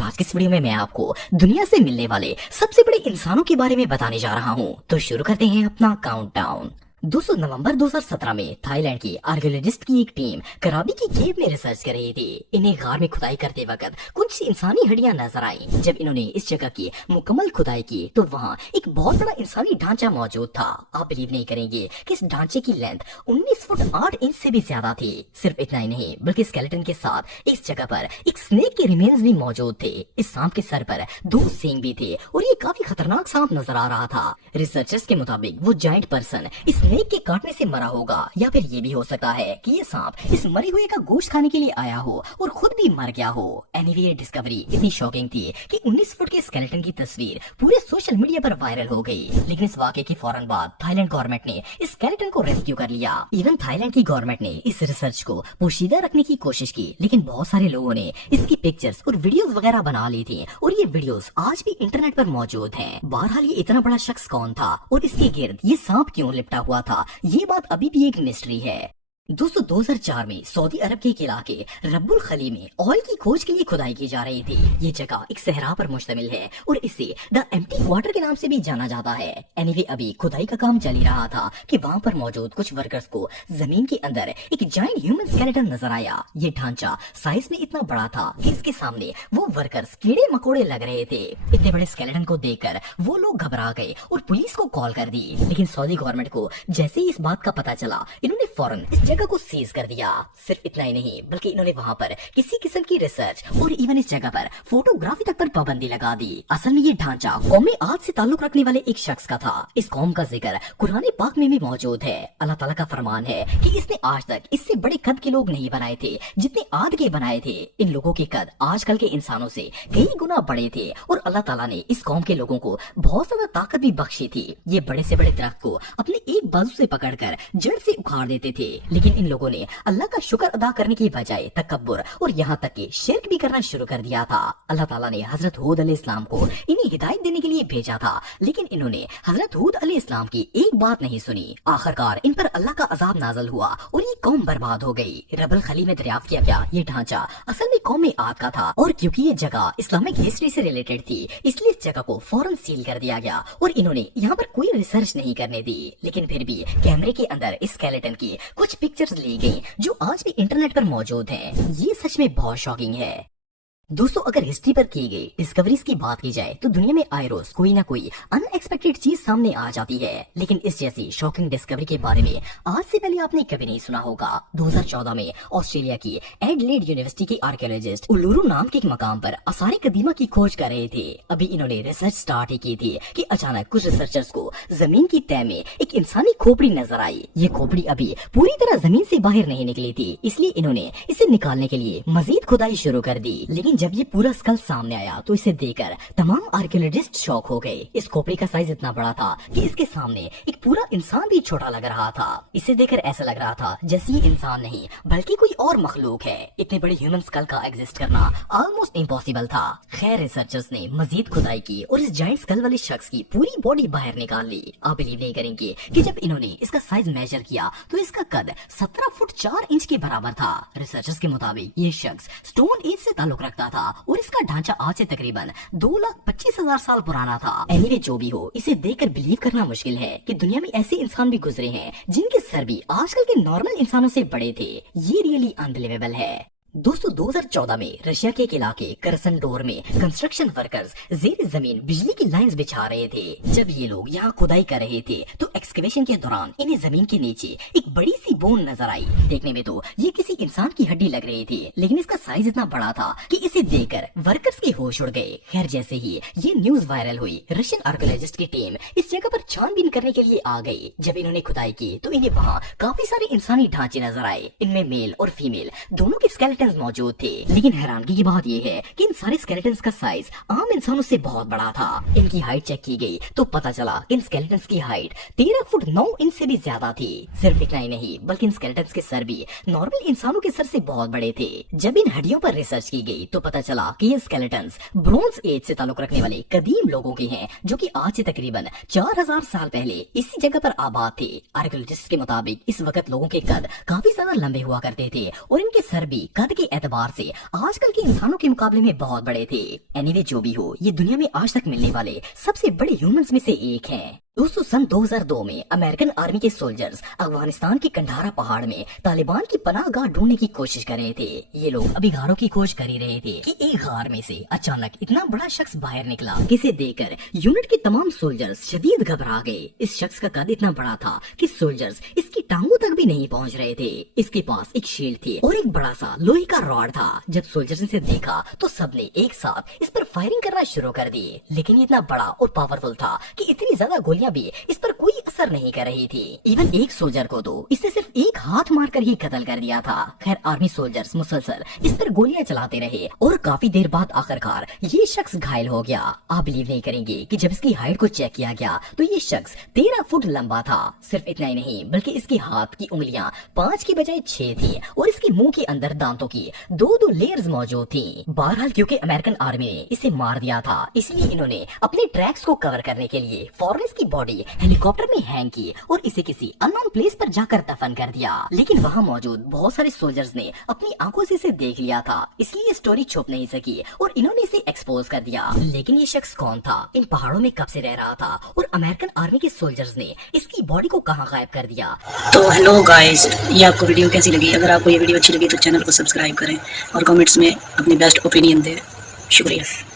आज की इस वीडियो में मैं आपको दुनिया से मिलने वाले सबसे बड़े इंसानों के बारे में बताने जा रहा हूँ। तो शुरू करते हैं अपना काउंटडाउन। 2 नवंबर 2017 में थाईलैंड की आर्कियोलॉजिस्ट की एक टीम कराबी की केव में रिसर्च कर रही थी। इन्हें गार में खुदाई करते वक्त कुछ इंसानी हड्डियां नजर आई। जब इन्होंने इस जगह की मुकम्मल खुदाई की तो वहाँ एक बहुत बड़ा इंसानी ढांचा मौजूद था। आप बिलीव नहीं करेंगे कि इस ढांचे की लेंथ 19 फुट 8 इंच से भी ज्यादा थी। सिर्फ इतना ही नहीं बल्कि स्केलेटन के साथ इस जगह पर एक स्नेक के रिमेन्स भी मौजूद थे। इस सांप के सर पर 2 सींग भी थे और ये काफी खतरनाक सांप नजर आ रहा था। रिसर्चर्स के मुताबिक वो जायंट पर्सन इस स्नेक के काटने से मरा होगा, या फिर ये भी हो सकता है कि ये सांप इस मरे हुए का गोश्त खाने के लिए आया हो और खुद भी मर गया हो। एनीवे, ये डिस्कवरी इतनी शॉकिंग थी कि 19 फुट के स्केलेटन की तस्वीर पूरे सोशल मीडिया पर वायरल हो गई। लेकिन इस वाकये के फौरन बाद थाईलैंड गवर्नमेंट ने इस स्केलेटन को रेस्क्यू कर लिया। इवन थाईलैंड की गवर्नमेंट ने इस रिसर्च को पोशीदा रखने की कोशिश की, लेकिन बहुत सारे लोगों ने इसकी पिक्चर्स और वीडियोस वगैरह बना ली थी और ये वीडियोस आज भी इंटरनेट पर मौजूद हैं। बहरहाल ये इतना बड़ा शख्स कौन था और इसके गिर्द ये सांप क्यों लिपटा हुआ था, ये बात अभी भी एक मिस्ट्री है। 2004 में सऊदी अरब के एक इलाके रब्बुल खली में ऑयल की खोज के लिए खुदाई की जा रही थी। ये जगह एक सहरा पर मुश्तमिल है और इसे द एम्प्टी क्वार्टर के नाम से भी जाना जाता है। एनीवे, अभी खुदाई का काम चल ही रहा था कि वहाँ पर मौजूद कुछ वर्कर्स को जमीन के अंदर एक जायंट ह्यूमन स्केलेटन नजर आया। ये ढांचा साइज में इतना बड़ा था कि इसके सामने वो वर्कर्स कीड़े मकोड़े लग रहे थे। इतने बड़े स्केलेटन को देखकर वो लोग घबरा गए और पुलिस को कॉल कर दी। लेकिन सऊदी गवर्नमेंट को जैसे ही इस बात का पता चला, इन्होंने फौरन इस जगह को सीज कर दिया। सिर्फ इतना ही नहीं बल्कि इन्होंने वहाँ पर किसी किस्म की रिसर्च और इवन इस जगह पर फोटोग्राफी तक पर पाबंदी लगा दी। असल में ये ढांचा कौमे आद से ताल्लुक रखने वाले एक शख्स का था। इस कौम का जिक्र कुरान पाक में भी मौजूद है। अल्लाह ताला का फरमान है कि इसने आज तक इससे बड़े कद के लोग नहीं बनाए थे जितने आद के बनाए थे। इन लोगों के कद आजकल के इंसानों से कई गुना बड़े थे और अल्लाह ताला ने इस कौम के लोगों को बहुत ज्यादा ताकत भी बख्शी थी। ये बड़े से बड़े दरख्त को अपने एक बाजू से पकड़कर जड़ से उखाड़ देते थे। लेकिन इन लोगों ने अल्लाह का शुक्र अदा करने की बजाय तकब्बुर और यहाँ तक कि शिर्क भी करना शुरू कर दिया था। अल्लाह ताला ने हजरत हूद अलैहिस्सलाम को इन्हें हिदायत देने के लिए भेजा था, लेकिन इन्होंने हजरत हूद अलैहिस्सलाम की एक बात नहीं सुनी। आखिरकार इन पर अल्लाह का अजाब नाज़िल हुआ और ये कौम बर्बाद हो गई। रब्बुल खली में दरियाफ्त किया गया ये ढांचा असल में कौम आद का था और क्योंकि ये जगह इस्लामिक हिस्ट्री से रिलेटेड थी, इसलिए इस जगह को फौरन सील कर दिया गया और इन्होंने यहाँ पर कोई रिसर्च नहीं करने दी। लेकिन फिर भी कैमरे के अंदर इस स्केलेटन की कुछ पिक्चर्स ली गई जो आज भी इंटरनेट पर मौजूद हैं। ये सच में बहुत शॉकिंग है। दोस्तों, अगर हिस्ट्री पर की गई डिस्कवरीज की बात की जाए तो दुनिया में आए रोज कोई ना कोई अनएक्सपेक्टेड चीज सामने आ जाती है, लेकिन इस जैसी शॉकिंग डिस्कवरी के बारे में आज से पहले आपने कभी नहीं सुना होगा। 2014 में ऑस्ट्रेलिया की एडलेड यूनिवर्सिटी के आर्कियोलॉजिस्ट उल्लुरु नाम के एक मकाम पर आसार कदीमा की खोज कर रहे थे। अभी इन्होंने रिसर्च स्टार्ट ही की थी कि अचानक कुछ रिसर्चर्स को जमीन की तह में एक इंसानी खोपड़ी नजर आई। ये खोपड़ी अभी पूरी तरह जमीन से बाहर नहीं निकली थी, इसलिए इन्होंने इसे निकालने के लिए मजीद खुदाई शुरू कर दी। लेकिन जब ये पूरा स्कल सामने आया तो इसे देखकर तमाम आर्कियोलॉजिस्ट शॉक हो गए। इस खोपड़ी का साइज इतना बड़ा था कि इसके सामने एक पूरा इंसान भी छोटा लग रहा था। इसे देखकर ऐसा लग रहा था जैसे ये इंसान नहीं बल्कि कोई और मखलूक है। इतने बड़े ह्यूमन स्कल का एग्जिस्ट करना ऑलमोस्ट इम्पॉसिबल था। खैर, रिसर्चर्स ने मजीद खुदाई की और इस जायंट स्कल वाले शख्स की पूरी बॉडी बाहर निकाल ली। आप बिलीव नहीं करेंगे कि जब इन्होंने इसका साइज मेजर किया तो इसका कद 17 फुट 4 इंच के बराबर था। रिसर्चर्स के मुताबिक ये शख्स स्टोन एज से ताल्लुक रखता था और इसका ढांचा आज से तकरीबन 2,25,000 साल पुराना था। एनीवे, जो भी हो, इसे देखकर बिलीव करना मुश्किल है कि दुनिया में ऐसे इंसान भी गुजरे हैं जिनके सर भी आजकल के नॉर्मल इंसानों से बड़े थे। ये रियली अनबिलीवेबल है। दोस्तों, 2014 में रशिया के एक इलाके करसनडोर में कंस्ट्रक्शन वर्कर्स जेर जमीन बिजली की लाइंस बिछा रहे थे। जब ये लोग यहाँ खुदाई कर रहे थे तो एक्सकेवेशन के दौरान इन्हें जमीन के नीचे एक बड़ी सी बोन नजर आई। देखने में तो ये किसी इंसान की हड्डी लग रही थी, लेकिन इसका साइज इतना बड़ा था कि इसे देखकर वर्कर्स के होश उड़ गए। खैर, जैसे ही ये न्यूज वायरल हुई, रशियन आर्कियोलॉजिस्ट की टीम इस जगह पर छानबीन करने के लिए आ गई। जब इन्होंने खुदाई की तो इन्हें वहाँ काफी सारे इंसानी ढांचे नजर आए। इनमें मेल और फीमेल दोनों के स्केलेटन मौजूद थे। लेकिन हैरानगी की बात यह है कि इन सारे स्केलेटन्स का साइज आम इंसानों से बहुत बड़ा था। इनकी हाइट चेक की गई तो पता चला इन स्केलेटन्स की हाइट 13 फुट 9 इंच से भी ज्यादा थी। सिर्फ इतना ही नहीं बल्कि इन स्केलेटन्स के सर भी नॉर्मल इंसानों के सर से बहुत बड़े थे। जब इन हड्डियों पर रिसर्च की गई तो पता चला कि ये स्केलेटन्स ब्रोंज एज से ताल्लुक रखने वाले कदीम लोगों के हैं, जो कि आज से तकरीबन 4000 साल पहले इसी जगह पर आबाद थे। आर्कियोलॉजिस्ट के मुताबिक इस वक्त लोगों के कद काफी ज्यादा लंबे हुआ करते थे और इनके सर भी कद कद के एतबार से आजकल के इंसानों के मुकाबले में बहुत बड़े थे। एनीवे जो भी हो, ये दुनिया में आज तक मिलने वाले सबसे बड़े ह्यूमंस में से एक हैं। दोस्तों सन 2002 में अमेरिकन आर्मी के सोल्जर्स अफगानिस्तान के कंधारा पहाड़ में तालिबान की पनाहगाह ढूंढने की कोशिश कर रहे थे। ये लोग अभी गारों की खोज कर ही रहे थे कि एक गार में से अचानक इतना बड़ा शख्स बाहर निकला, जिसे देखकर यूनिट के तमाम सोल्जर्स शदीद घबरा गए। इस शख्स का कद इतना बड़ा था कि सोल्जर्स इसकी टांगों तक भी नहीं पहुंच रहे थे। इसके पास एक शील्ड थी और एक बड़ा सा लोहे का रॉड था। जब सोल्जर्स ने इसे देखा तो सबने एक साथ इस पर फायरिंग करना शुरू कर दी, लेकिन ये इतना बड़ा और पावरफुल था कि इतनी ज्यादा गोलियां भी इस पर कोई असर नहीं कर रही थी। इवन एक सोल्जर को तो इससे सिर्फ एक हाथ मारकर ही कत्ल कर दिया था। खैर आर्मी सोल्जर्स मुसलसल इस पर गोलियां चलाते रहे और काफी देर बाद आखिरकार ये शख्स घायल हो गया। आप बिलीव नहीं करेंगे कि जब इसकी हाइट को चेक किया गया तो ये शख्स 13 फुट लंबा था। सिर्फ इतना ही नहीं बल्कि इसके हाथ की उंगलियां 5 की बजाय 6 थी और इसके मुंह के अंदर दांतों की 2-2 लेयर्स मौजूद थी। बहरहाल क्योंकि अमेरिकन आर्मी ने इसे मार दिया था, इसलिए इन्होंने अपने ट्रैक्स को कवर करने के लिए फौरन इसकी बॉडी हेलीकॉप्टर में हैंग की और इसे किसी अननोन प्लेस पर जाकर दफन कर दिया। लेकिन वहाँ मौजूद बहुत सारे सोल्जर्स ने अपनी आंखों से इसे देख लिया था, इसलिए स्टोरी छुप नहीं सकी और इन्होंने इसे एक्सपोज कर दिया। लेकिन ये शख्स कौन था, इन पहाड़ों में कब से रह रहा था और अमेरिकन आर्मी के सोल्जर्स ने इसकी बॉडी को कहाँ गायब कर दिया। तो हेलो गाइस, ये आपको वीडियो कैसी लगी? अगर आपको ये वीडियो अच्छी लगी तो चैनल को सब्सक्राइब करें और कमेंट्स में अपनी बेस्ट ओपिनियन दें। शुक्रिया।